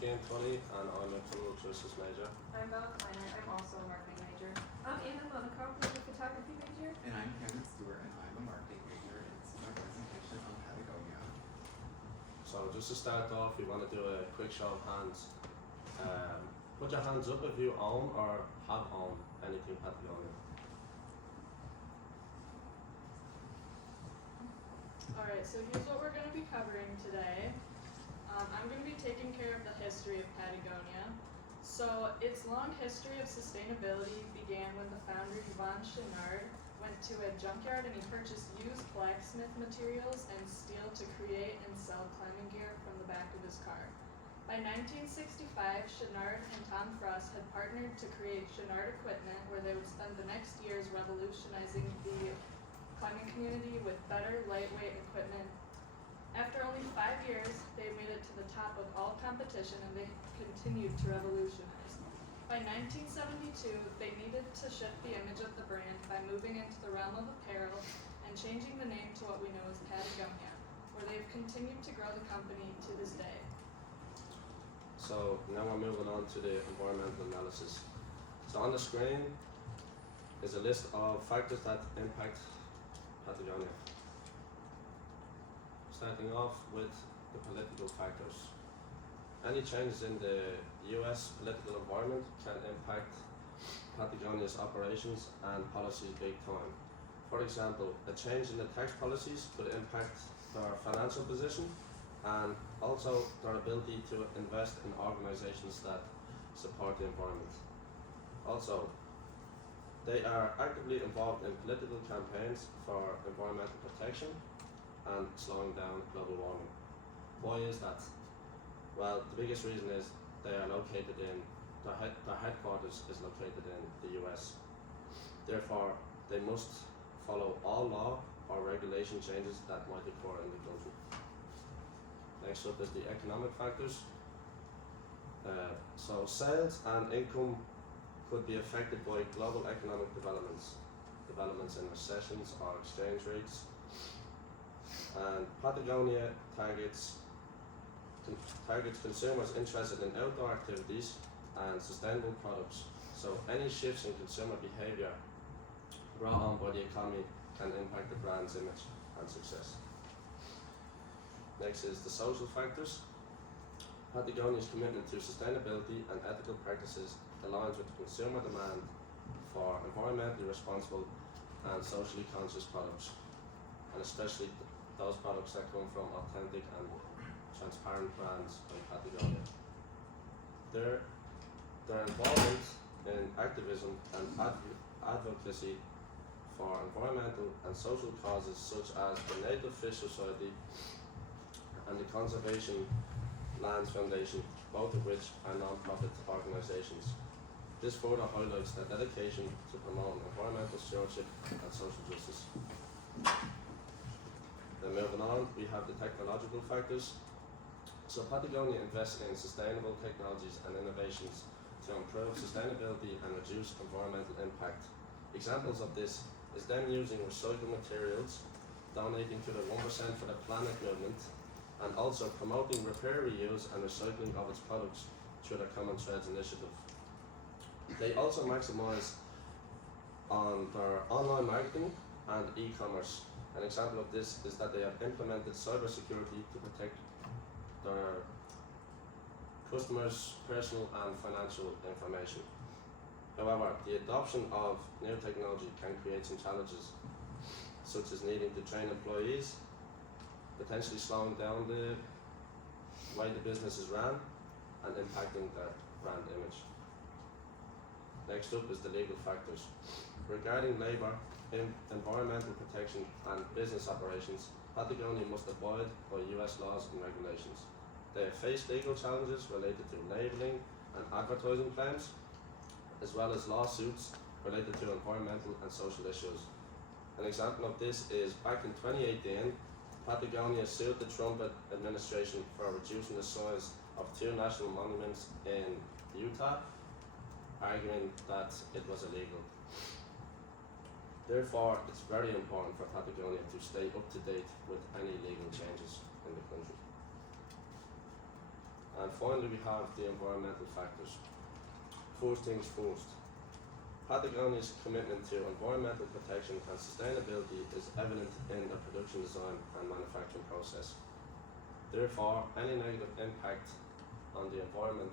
Cian Tully and I'm a criminal justice major. I'm Bella Kleiner, I'm also a marketing major. I'm Anna Monaco, I'm a photography major. And I'm Cameron Stewart, and I'm a marketing major, and this is our presentation on Patagonia. So just to start off, we want to do a quick show of hands. Put your hands up if you own or have owned anything Patagonia. Alright, so here's what we're going to be covering today. I'm going to be taking care of the history of Patagonia. So its long history of sustainability began when the founder Yvon Chouinard went to a junkyard and he purchased used blacksmith materials and steel to create and sell climbing gear from the back of his car. By 1965, Chouinard and Tom Frost had partnered to create Chouinard Equipment, where they would spend the next years revolutionizing the climbing community with better lightweight equipment. After only 5 years, they made it to the top of all competition and they continued to revolutionize. By 1972, they needed to shift the image of the brand by moving into the realm of apparel and changing the name to what we know as Patagonia, where they've continued to grow the company to this day. So now we're moving on to the environmental analysis. So on the screen is a list of factors that impact Patagonia. Starting off with the political factors. Any changes in the US political environment can impact Patagonia's operations and policies big time. For example, a change in the tax policies could impact their financial position and also their ability to invest in organizations that support the environment. Also, they are actively involved in political campaigns for environmental protection and slowing down global warming. Why is that? Well, the biggest reason is they are located in, their headquarters is located in the US. Therefore, they must follow all law or regulation changes that might occur in the country. Next up is the economic factors. So sales and income could be affected by global economic developments in recessions or exchange rates. And Patagonia targets consumers interested in outdoor activities and sustainable products. So any shifts in consumer behavior brought on by the economy can impact the brand's image and success. Next is the social factors. Patagonia's commitment to sustainability and ethical practices aligns with consumer demand for environmentally responsible and socially conscious products, and especially those products that come from authentic and transparent brands like Patagonia. Their involvement in activism and advocacy for environmental and social causes such as the Native Fish Society and the Conservation Lands Foundation, both of which are non-profit organizations. This further highlights their dedication to promoting environmental stewardship and social justice. Then moving on, we have the technological factors. So Patagonia invests in sustainable technologies and innovations to improve sustainability and reduce environmental impact. Examples of this is them using recycled materials, donating to the 1% for the Planet movement, and also promoting repair, reuse and recycling of its products through the Common Threads initiative. They also maximize on their online marketing and e-commerce. An example of this is that they have implemented cybersecurity to protect their customers' personal and financial information. However, the adoption of new technology can create some challenges, such as needing to train employees, potentially slowing down the way the business is ran, and impacting their brand image. Next up is the legal factors. Regarding labour, environmental protection and business operations, Patagonia must abide by US laws and regulations. They have faced legal challenges related to labelling and advertising claims, as well as lawsuits related to environmental and social issues. An example of this is back in 2018, Patagonia sued the Trump administration for reducing the size of 2 national monuments in Utah, arguing that it was illegal. Therefore, it's very important for Patagonia to stay up to date with any legal changes in the country. And finally we have the environmental factors. First things first. Patagonia's commitment to environmental protection and sustainability is evident in the production design and manufacturing process. Therefore, any negative impact on the environment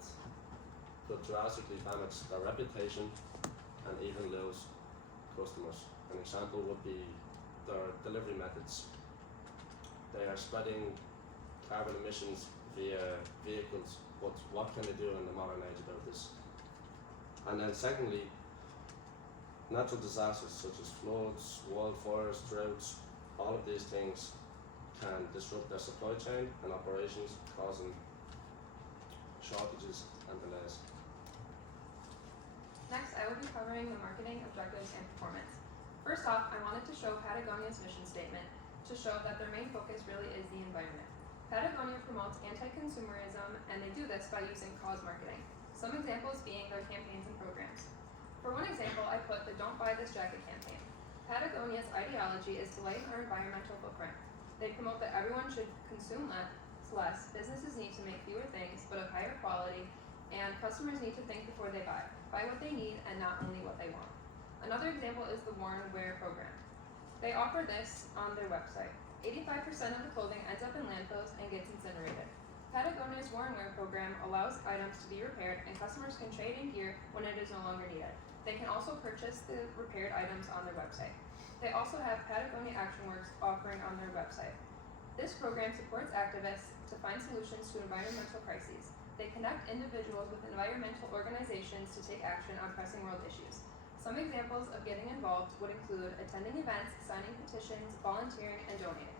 could drastically damage their reputation and even lose customers. An example would be their delivery methods. They are spreading carbon emissions via vehicles, but what can they do in the modern age about this? And then secondly, natural disasters such as floods, wildfires, droughts, all of these things can disrupt their supply chain and operations, causing shortages and delays. Next, I will be covering the marketing objectives and performance. First off, I wanted to show Patagonia's mission statement to show that their main focus really is the environment. Patagonia promotes anti-consumerism, and they do this by using cause marketing. Some examples being their campaigns and programs. For one example, I put the Don't Buy This Jacket campaign. Patagonia's ideology is to lighten our environmental footprint. They promote that everyone should consume less, businesses need to make fewer things, but of higher quality, and customers need to think before they buy. Buy what they need and not only what they want. Another example is the Worn Wear program. They offer this on their website. 85% of the clothing ends up in landfills and gets incinerated. Patagonia's Worn Wear program allows items to be repaired, and customers can trade in gear when it is no longer needed. They can also purchase the repaired items on their website. They also have Patagonia Action Works offering on their website. This program supports activists to find solutions to environmental crises. They connect individuals with environmental organizations to take action on pressing world issues. Some examples of getting involved would include attending events, signing petitions, volunteering, and donating.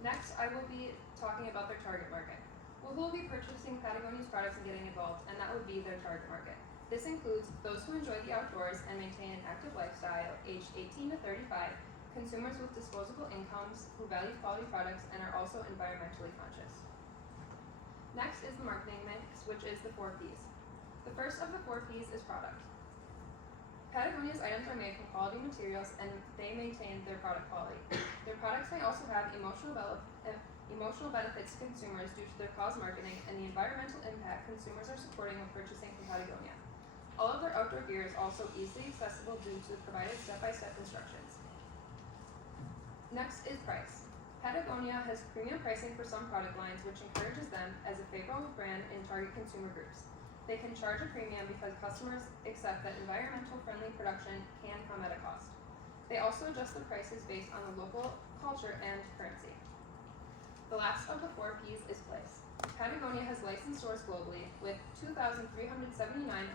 Next, I will be talking about their target market. Who will be purchasing Patagonia's products and getting involved, and that would be their target market. This includes those who enjoy the outdoors and maintain an active lifestyle, aged 18 to 35, consumers with disposable incomes who value quality products and are also environmentally conscious. Next is the marketing mix, which is the 4 Ps. The first of the 4 Ps is product. Patagonia's items are made from quality materials and they maintain their product quality. Their products may also have emotional benefits to consumers due to their cause marketing and the environmental impact consumers are supporting when purchasing from Patagonia. All of their outdoor gear is also easily accessible due to the provided step-by-step instructions. Next is price. Patagonia has premium pricing for some product lines, which encourages them as a favorable brand in target consumer groups. They can charge a premium because customers accept that environmental friendly production can come at a cost. They also adjust the prices based on the local culture and currency. The last of the 4 Ps is place. Patagonia has licensed stores globally, with 2,379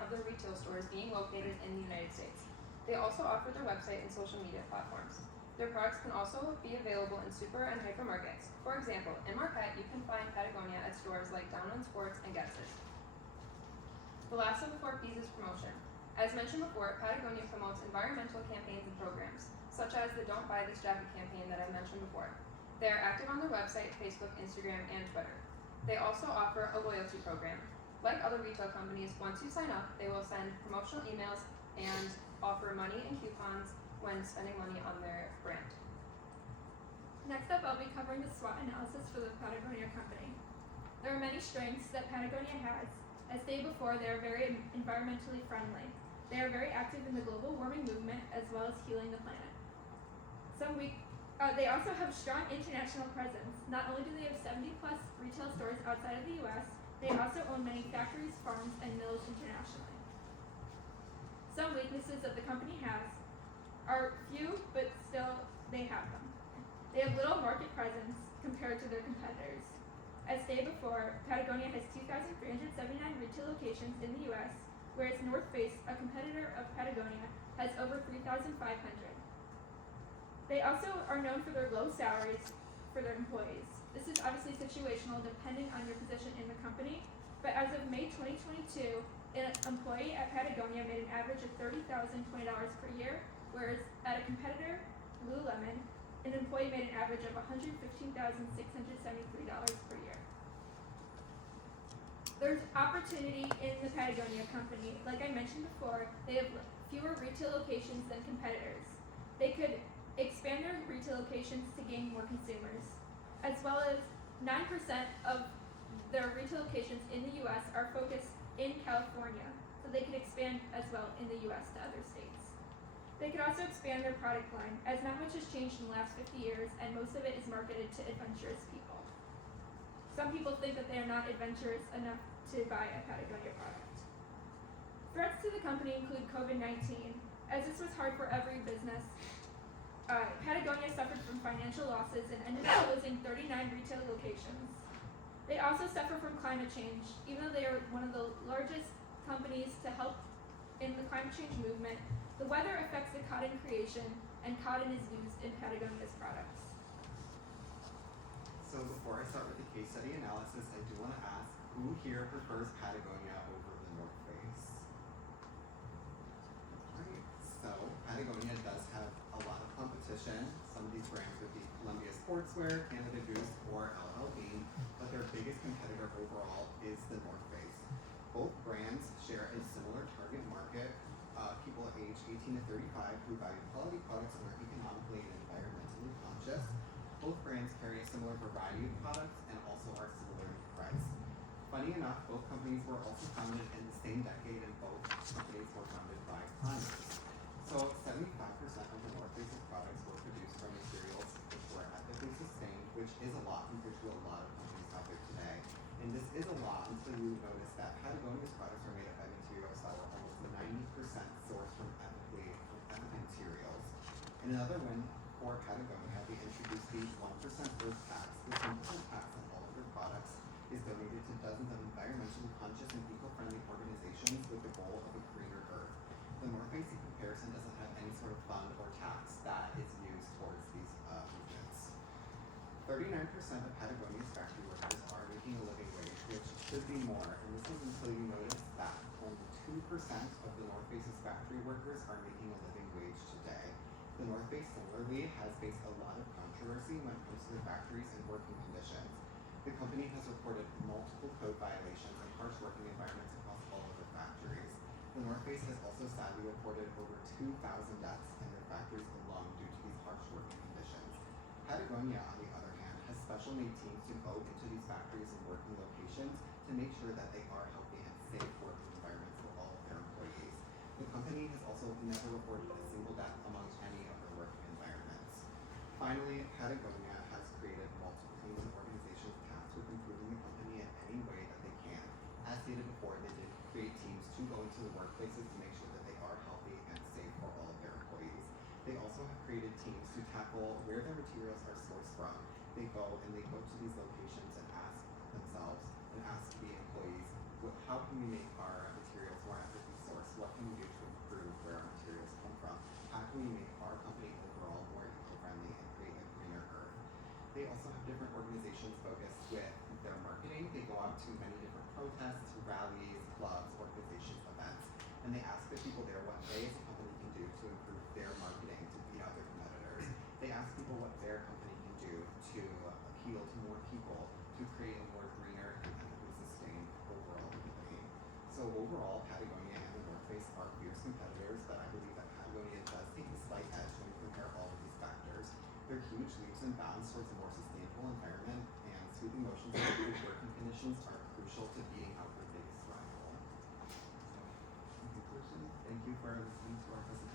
of their retail stores being located in the United States. They also offer their website and social media platforms. Their products can also be available in super and hypermarkets. For example, in Marquette, you can find Patagonia at stores like Downland Sports and Guess's. The last of the 4 Ps is promotion. As mentioned before, Patagonia promotes environmental campaigns and programs, such as the Don't Buy This Jacket campaign that I mentioned before. They are active on their website, Facebook, Instagram, and Twitter. They also offer a loyalty program. Like other retail companies, once you sign up, they will send promotional emails and offer money and coupons when spending money on their brand. Next up, I'll be covering the SWOT analysis for the Patagonia company. There are many strengths that Patagonia has. As stated before, they are very environmentally friendly. They are very active in the global warming movement as well as healing the planet. They also have strong international presence. Not only do they have 70 plus retail stores outside of the US, they also own many factories, farms, and mills internationally. Some weaknesses that the company has are few, but still they have them. They have little market presence compared to their competitors. As stated before, Patagonia has 2,379 retail locations in the US, whereas North Face, a competitor of Patagonia, has over 3,500. They also are known for their low salaries for their employees. This is obviously situational depending on your position in the company, but as of May 2022, an employee at Patagonia made an average of $30,020 per year, whereas at a competitor, Lululemon, an employee made an average of $115,673 per year. There's opportunity in the Patagonia company. Like I mentioned before, they have fewer retail locations than competitors. They could expand their retail locations to gain more consumers, as well as 9% of their retail locations in the US are focused in California, so they could expand as well in the US to other states. They could also expand their product line, as not much has changed in the last 50 years, and most of it is marketed to adventurous people. Some people think that they are not adventurous enough to buy a Patagonia product. Threats to the company include COVID-19, as this was hard for every business. Patagonia suffered from financial losses and ended up closing 39 retail locations. They also suffer from climate change, even though they are one of the largest companies to help in the climate change movement. The weather affects the cotton creation, and cotton is used in Patagonia's products. So before I start with the case study analysis, I do want to ask, who here prefers Patagonia over the North Face? Right. So Patagonia does have a lot of competition. Some of these brands would be Columbia Sportswear, Canada Goose, or LL Bean, but their biggest competitor overall is the North Face. Both brands share a similar target market, people aged 18 to 35 who value quality products and are economically and environmentally conscious. Both brands carry a similar variety of products and also are similar in price. Funny enough, both companies were also founded in the same decade, and both companies were founded by climbers. So 75% of the North Face's products were produced from materials which were ethically sustained, which is a lot compared to a lot of companies out there today. And this is a lot until you notice that Patagonia's products are made by materials that were almost 90% sourced from ethical materials. And another win for Patagonia, they introduced the 1% Earth tax. This 1% tax on all of their products is donated to dozens of environmentally conscious and eco-friendly organizations with the goal of a greener Earth. The North Face, in comparison, doesn't have any sort of fund or tax that is used towards these movements. 39% of Patagonia's factory workers are making a living wage, which should be more, and this is until you notice that only 2% of the North Face's factory workers are making a living wage today. The North Face similarly has faced a lot of controversy when it comes to their factories and working conditions. The company has reported multiple code violations and harsh working environments across all of their factories. The North Face has also sadly reported over 2,000 deaths in their factories alone due to these harsh working conditions. Patagonia, on the other hand, has special made teams to go into these factories and working locations to make sure that they are healthy and safe working environments for all of their employees. The company has also never reported a single death among any of their working environments. Finally, Patagonia has created multiple teams and organizations tasked with improving the company in any way that they can. As stated before, they did create teams to go into the workplaces to make sure that they are healthy and safe for all of their employees. They also have created teams to tackle where their materials are sourced from. They go to these locations and ask themselves and ask the employees, how can we make our materials more ethically sourced? What can we do to improve where our materials come from? How can we make our company overall more eco-friendly and create a greener Earth? They also have different organizations focused with their marketing. They go out to many different protests, rallies, clubs, organizations, events, and they ask the people there what they as a company can do to improve their marketing to beat out their competitors. They ask people what their company can do to appeal to more people to create a more greener and ethically sustained overall company. So overall, Patagonia and the North Face are fierce competitors, but I believe that Patagonia does take a slight edge when you compare all of these factors. Their huge leaps and bounds towards a more sustainable environment and soothing motions and good working conditions are crucial to beating out their biggest rival. So, in conclusion, thank you for listening to our presentation.